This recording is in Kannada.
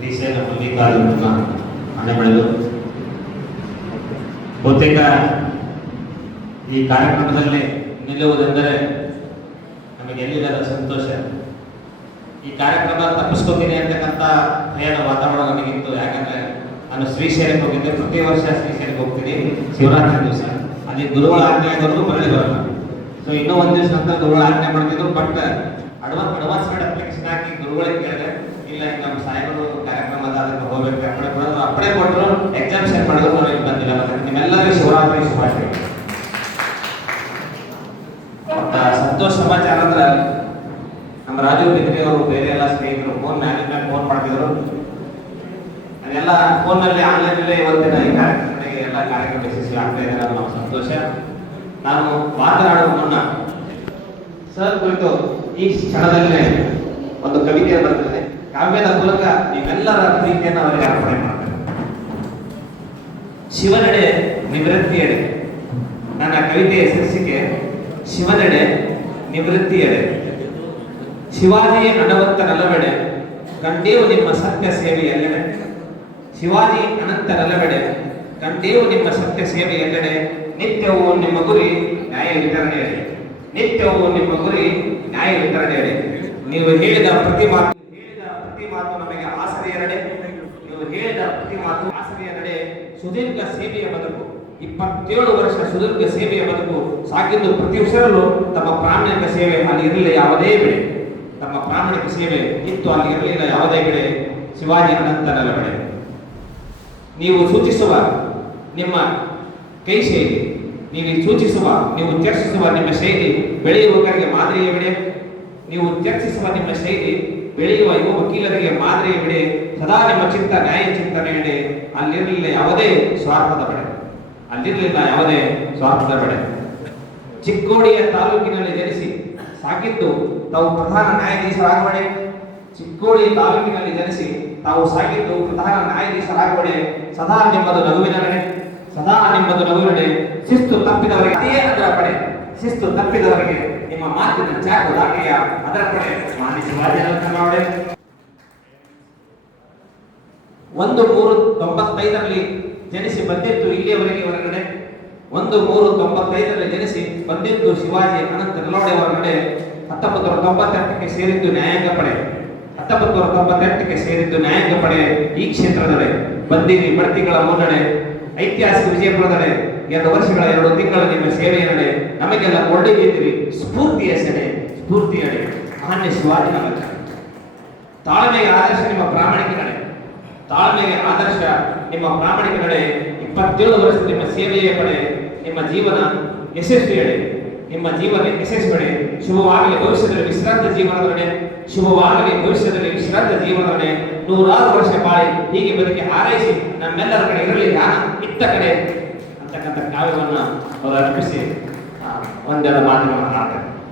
ಶ್ರೀಶೈಲ ಮಲ್ಲಿಕಾರ್ಜುನ ಮನೆಮಳಲು ಬಹುತೇಕ ಈ ಕಾರ್ಯಕ್ರಮದಲ್ಲಿ ನಿಲ್ಲುವುದೆಂದರೆ ನಮಗೆ ಎಲ್ಲಿಲ್ಲದ ಸಂತೋಷ. ಈ ಕಾರ್ಯಕ್ರಮ ತಪ್ಪಿಸ್ಕೋತೀನಿ ಅಂತಕ್ಕಂಥ ಭಯದ ವಾತಾವರಣ ನನಗಿತ್ತು. ಯಾಕಂದ್ರೆ ನಾನು ಶ್ರೀಶೈಲಕ್ಕೆ ಹೋಗಿದ್ದೆ, ಪ್ರತಿ ವರ್ಷ ಶ್ರೀಶೈಲಕ್ಕೆ ಹೋಗ್ತೀನಿ ಶಿವರಾತ್ರಿ ದಿವಸ. ಅಲ್ಲಿ ಗುರುಗಳ ಆಜ್ಞೆ ಆಗೋದು ಬರಲಿ ಬರಲ್ಲ. ಸೊ ಇನ್ನೂ ಒಂದು ದಿವಸ ನಂತರ ಗುರುಗಳ ಆಜ್ಞೆ ಮಾಡ್ತಿದ್ರು. ಬಟ್ ಅಡ್ವಾನ್ಸ್ ಮಾಡಿ ಅಪ್ಲಿಕೇಶನ್ ಹಾಕಿ ಗುರುಗಳಿಗೆ ಕೇಳಿದೆ, ಇಲ್ಲ ಈಗ ನಮ್ಮ ಸಾಹೇಬರು ಕಾರ್ಯಕ್ರಮ ಅದಕ್ಕೆ ಹೋಗ್ಬೇಕು ಅಪ್ಪಡೆ ಕೊಟ್ಟರು, ಎಕ್ಸಾಮಿಷನ್ ಮಾಡಿದ್ರು, ನಾವು ಇಲ್ಲಿ ಬಂದಿಲ್ಲ. ಮತ್ತೆ ನಿಮ್ಮೆಲ್ಲರಿಗೂ ಶಿವರಾತ್ರಿ ಶುಭಾಶಯಗಳು. ಸಂತೋಷ ಸಮಾಚಾರ ಅಂದ್ರೆ ನಮ್ಮ ರಾಜು ಬಿದ್ರಿ ಅವರು ಬೇರೆ ಎಲ್ಲ ಸ್ನೇಹಿತರು ಫೋನ್ ಫೋನ್ ಮಾಡ್ತಿದ್ರು. ಅದೆಲ್ಲ ಫೋನ್ನಲ್ಲಿ ಆನ್ಲೈನಲ್ಲಿ ಇವತ್ತಿನ ಈ ಕಾರ್ಯಕ್ರಮಗಳಿಗೆ ಎಲ್ಲ ಕಾರ್ಯಕ್ರಮ ಯಶಸ್ವಿ ಆಗ್ತಾ ಇದ್ದಾರೆ ಅನ್ನೋ ಸಂತೋಷ. ನಾನು ಮಾತನಾಡುವ ಮುನ್ನ ಸರ್ ಕುರಿತು ಈ ಕ್ಷಣದಲ್ಲೇ ಒಂದು ಕವಿತೆ ಬರ್ತದೆ. ಕಾವ್ಯದ ಮೂಲಕ ನೀವೆಲ್ಲರ ಪ್ರೀತಿಯನ್ನು ಅವರಿಗೆ ಅರ್ಪಣೆ ಮಾಡ್ತಾರೆ. ಶಿವನೆಡೆ ನಿವೃತ್ತಿಯೆಡೆ. ನನ್ನ ಕವಿತೆಯ ಶೀರ್ಷಿಕೆ ಶಿವನೆಡೆ ನಿವೃತ್ತಿಯೆಡೆ. ಶಿವಾಜಿ ಅನಂತನಲ್ಲವೆಡೆ ಕಂಡೇವು ನಿಮ್ಮ ಸತ್ಯ ಸೇವೆ ಎಲ್ಲೆಡೆ. ಶಿವಾಜಿ ಅನಂತನಲ್ಲವೆಡೆ ಕಂಡೇವು ನಿಮ್ಮ ಸತ್ಯ ಸೇವೆ ಎಲ್ಲೆಡೆ. ನಿತ್ಯವೂ ನಿಮ್ಮ ಗುರಿ ನ್ಯಾಯ ವಿತರಣೆಯಡೆ. ನಿತ್ಯವೂ ನಿಮ್ಮ ಗುರಿ ನ್ಯಾಯ ವಿತರಣೆಯಡೆ. ನೀವು ಹೇಳಿದ ಪ್ರತಿ ಮಾತು ನಮಗೆ ಆಸರೆಯರಡೆ. ನೀವು ಹೇಳಿದ ಪ್ರತಿ ಮಾತು ಆಸರೆಯರಡೆ. ಸುದೀರ್ಘ ಸೇವೆಯ ಬದುಕು, 27 ವರ್ಷ ಸುದೀರ್ಘ ಸೇವೆಯ ಬದುಕು ಸಾಗಿದ್ದು ಪ್ರತಿ ಉಸಿರಲು ತಮ್ಮ ಪ್ರಾಮಾಣಿಕ ಸೇವೆ ಅಲ್ಲಿ ಇರಲಿಲ್ಲ ಯಾವುದೇ ಬೆಳೆ. ತಮ್ಮ ಪ್ರಾಮಾಣಿಕ ಸೇವೆ ಇತ್ತು, ಅಲ್ಲಿ ಇರಲಿಲ್ಲ ಯಾವುದೇ ಬೆಳೆ. ಶಿವಾಜಿ ಅನಂತನಲ್ಲವೆಡೆ. ನೀವು ಸೂಚಿಸುವ ನಿಮ್ಮ ಕೈ ಶೈಲಿ, ನೀವು ಸೂಚಿಸುವ, ನೀವು ಚರ್ಚಿಸುವ ನಿಮ್ಮ ಶೈಲಿ ಬೆಳೆಯುವವರಿಗೆ ಮಾದರಿಯ ಬೆಳೆ. ನೀವು ಚರ್ಚಿಸುವ ನಿಮ್ಮ ಶೈಲಿ ಬೆಳೆಯುವ ಯುವ ವಕೀಲರಿಗೆ ಮಾದರಿಯ ಬೆಳೆ. ಸದಾ ನಿಮ್ಮ ಚಿತ್ತ ನ್ಯಾಯ ಚಿಂತನೆಯಡೆ. ಅಲ್ಲಿರಲಿಲ್ಲ ಯಾವುದೇ ಸ್ವಾರ್ಥದ ಬೆಳೆ. ಅಲ್ಲಿರಲಿಲ್ಲ ಯಾವುದೇ ಸ್ವಾರ್ಥದ ಬೆಳೆ. ಚಿಕ್ಕೋಡಿಯ ತಾಲೂಕಿನಲ್ಲಿ ಜನಿಸಿ ಸಾಗಿದ್ದು ತಾವು ಪ್ರಧಾನ ನ್ಯಾಯಾಧೀಶರಾಗುವಡೆ. ಚಿಕ್ಕೋಡಿ ತಾಲೂಕಿನಲ್ಲಿ ಜನಿಸಿ ತಾವು ಸಾಗಿದ್ದು ಪ್ರಧಾನ ನ್ಯಾಯಾಧೀಶರಾಗುವಡೆ. ಸದಾ ನಿಮ್ಮದು ನಗುವಿನ ನಡೆ. ಸದಾ ನಿಮ್ಮದು ನಗುವಿನ ನಡೆ. ಶಿಸ್ತು ತಪ್ಪಿದವರಿಗೆ ಅದೇ ಅದರ ಪಡೆ. ಶಿಸ್ತು ತಪ್ಪಿದವರಿಗೆ ನಿಮ್ಮ ಮಾತಿನ ಚಾಕು ದಾಟೆಯ ಅದರ ಪಡೆ. ಮಾನ್ಯ ಶಿವಾಜಿ ಅನಂತನಲ್ಲವೆಡೆ. 1395ರಲ್ಲಿ ಜನಿಸಿ ಬಂದಿದ್ದು ಇಲ್ಲಿಯವರೆಗೆ ಹೊರಗಡೆ. 1395ರಲ್ಲಿ ಜನಿಸಿ ಬಂದಿದ್ದು ಶಿವಾಜಿ ಅನಂತನಲ್ಲವೆಡೆ ಹೊರಗಡೆ. 1998ಕ್ಕೆ ಸೇರಿದ್ದು ನ್ಯಾಯಾಂಗ ಪಡೆ. 1998ಕ್ಕೆ ಸೇರಿದ್ದು ನ್ಯಾಯಾಂಗ ಪಡೆ. ಈ ಕ್ಷೇತ್ರದಡೆ ಬಂದಿರಿ ಬಡ್ತಿಗಳ ಮುನ್ನಡೆ. ಐತಿಹಾಸಿಕ ವಿಜಯಪುರದಡೆ 2 ವರ್ಷಗಳ 2 ತಿಂಗಳ ನಿಮ್ಮ ಸೇವೆಯ ನಡೆ. ನಮಗೆಲ್ಲ ಕೊಂಡೊಯ್ದಿದ್ದೀರಿ ಸ್ಫೂರ್ತಿಯ ಸೆಡೆ. ಸ್ಫೂರ್ತಿಯಡೆ ಮಾನ್ಯ ಶಿವಾಜಿ ಅನಂತ. ತಾಳ್ಮೆಯ ಆದರ್ಶ ನಿಮ್ಮ ಪ್ರಾಮಾಣಿಕ ನಡೆ. ತಾಳ್ಮೆಯ ಆದರ್ಶ ನಿಮ್ಮ ಪ್ರಾಮಾಣಿಕ ನಡೆ. 27 ವರ್ಷ ನಿಮ್ಮ ಸೇವೆಯ ಪಡೆ. ನಿಮ್ಮ ಜೀವನ ಯಶಸ್ವಿಯಡೆ. ನಿಮ್ಮ ಜೀವನ ಯಶಸ್ವಿಯಡೆ. ಶುಭವಾಗಲಿ ಭವಿಷ್ಯದಲ್ಲಿ ವಿಶ್ರಾಂತ ಜೀವನದ ನಡೆ. ಶುಭವಾಗಲಿ ಭವಿಷ್ಯದಲ್ಲಿ ವಿಶ್ರಾಂತ ಜೀವನದ ನಡೆ. 100 ವರ್ಷ ಬಾಳಿ ಹೀಗೆ ಬದುಕಿ ಹಾರೈಸಿ ನಮ್ಮೆಲ್ಲರ ಕಡೆ ಇರಲಿ ಜ್ಞಾನ ಇತ್ತ ಕಡೆ ಅಂತಕ್ಕಂಥ ಕಾವ್ಯವನ್ನು ಅವರು ಅರ್ಪಿಸಿ ಒಂದೆರಡು ಮಾತುಗಳನ್ನು ಹಾಕ್ತಾರೆ.